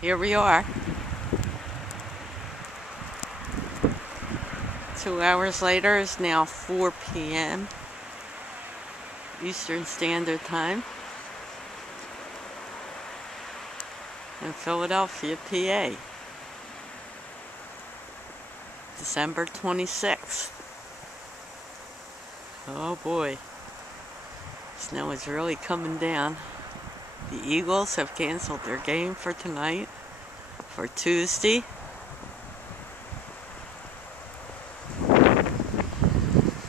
Here we are. 2 hours later is now 4 p.m. Eastern Standard Time in Philadelphia, PA. December 26th. Oh boy. Snow is really coming down. The Eagles have canceled their game for tonight, for Tuesday.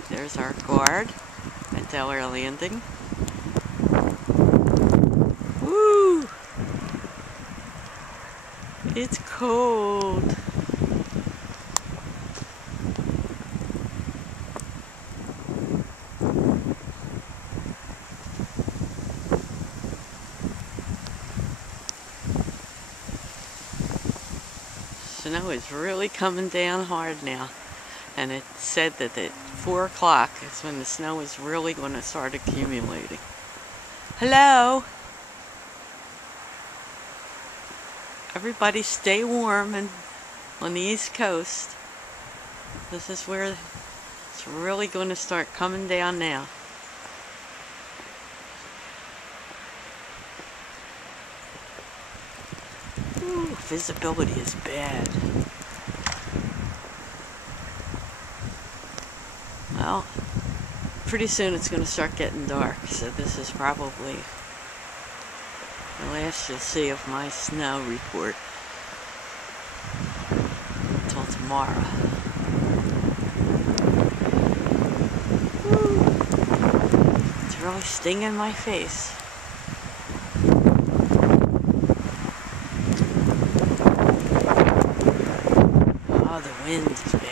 There's our guard at Delaire Landing. Woo! It's cold. Snow is really coming down hard now, and it said that at 4 o'clock is when the snow is really going to start accumulating. Hello! Everybody stay warm and on the East Coast. This is where it's really going to start coming down now. Ooh, visibility is bad. Well, pretty soon it's going to start getting dark, so this is probably the last you'll see of my snow report until tomorrow. Woo. It's really stinging my face. Oh, the wind is bad.